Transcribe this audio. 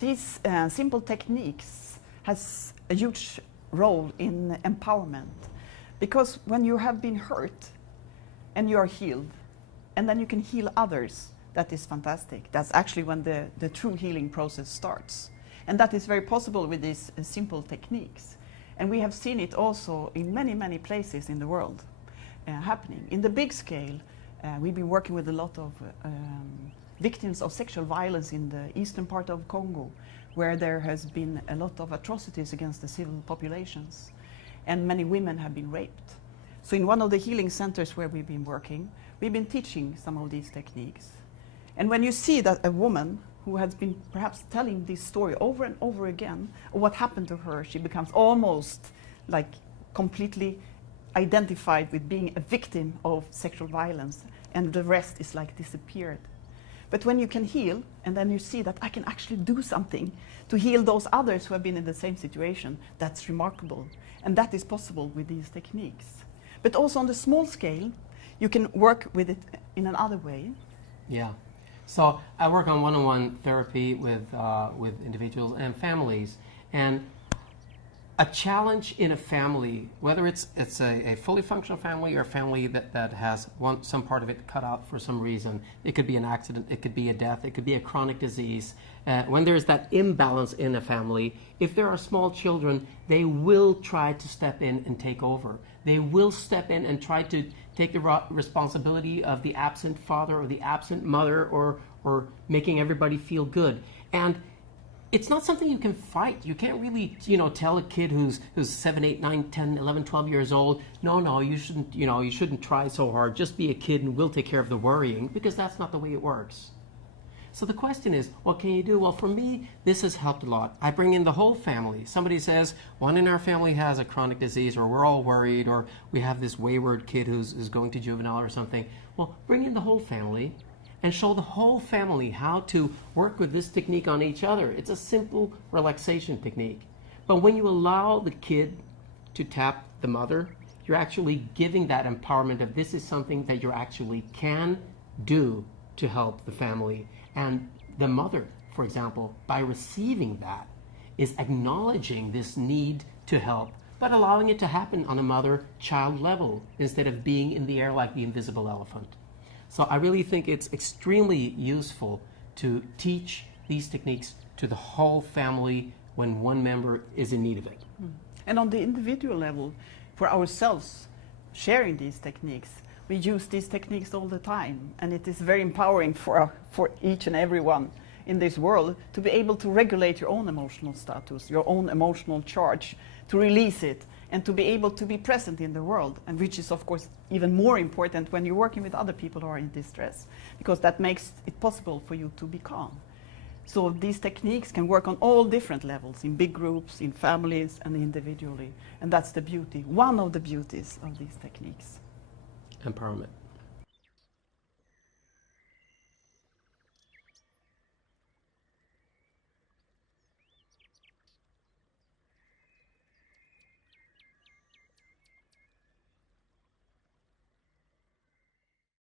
These simple techniques has a huge role in empowerment, because when you have been hurt and you are healed, and then you can heal others, that is fantastic. That's actually when the true healing process starts. And that is very possible with these simple techniques. And we have seen it also in many, many places in the world happening. In the big scale, we've been working with a lot of victims of sexual violence in the eastern part of Congo, where there has been a lot of atrocities against the civil populations, and many women have been raped. So in one of the healing centers where we've been working, we've been teaching some of these techniques. And when you see that a woman who has been perhaps telling this story over and over again of what happened to her, she becomes almost like completely identified with being a victim of sexual violence, and the rest is like disappeared. But when you can heal, and then you see that I can actually do something to heal those others who have been in the same situation, that's remarkable. And that is possible with these techniques. But also on the small scale, you can work with it in another way. Yeah. So I work on one-on-one therapy with individuals and families, and a challenge in a family, whether it's a fully functional family or a family that has some part of it cut out for some reason. It could be an accident, it could be a death, it could be a chronic disease. When there's that imbalance in a family, if there are small children, they will try to step in and take over. They will step in and try to take the responsibility of the absent father or the absent mother, or making everybody feel good. And it's not something you can fight. You can't really, tell a kid who's 7, 8, 9, 10, 11, 12 years old, no, you shouldn't try so hard. Just be a kid and we'll take care of the worrying, because that's not the way it works. So the question is, what can you do? Well, for me, this has helped a lot. I bring in the whole family. Somebody says, one in our family has a chronic disease, or we're all worried, or we have this wayward kid who's going to juvenile or something. Well, bring in the whole family and show the whole family how to work with this technique on each other. It's a simple relaxation technique. But when you allow the kid to tap the mother, you're actually giving that empowerment of this is something that you actually can do to help the family. And the mother, for example, by receiving that, is acknowledging this need to help, but allowing it to happen on a mother-child level instead of being in the air like the invisible elephant. So I really think it's extremely useful to teach these techniques to the whole family when one member is in need of it. And on the individual level, for ourselves, sharing these techniques, we use these techniques all the time, and it is very empowering for each and every one in this world to be able to regulate your own emotional status, your own emotional charge, to release it, and to be able to be present in the world, and which is of course even more important when you're working with other people who are in distress, because that makes it possible for you to be calm. So these techniques can work on all different levels, in big groups, in families, and individually, and that's the beauty, one of the beauties of these techniques. Empowerment.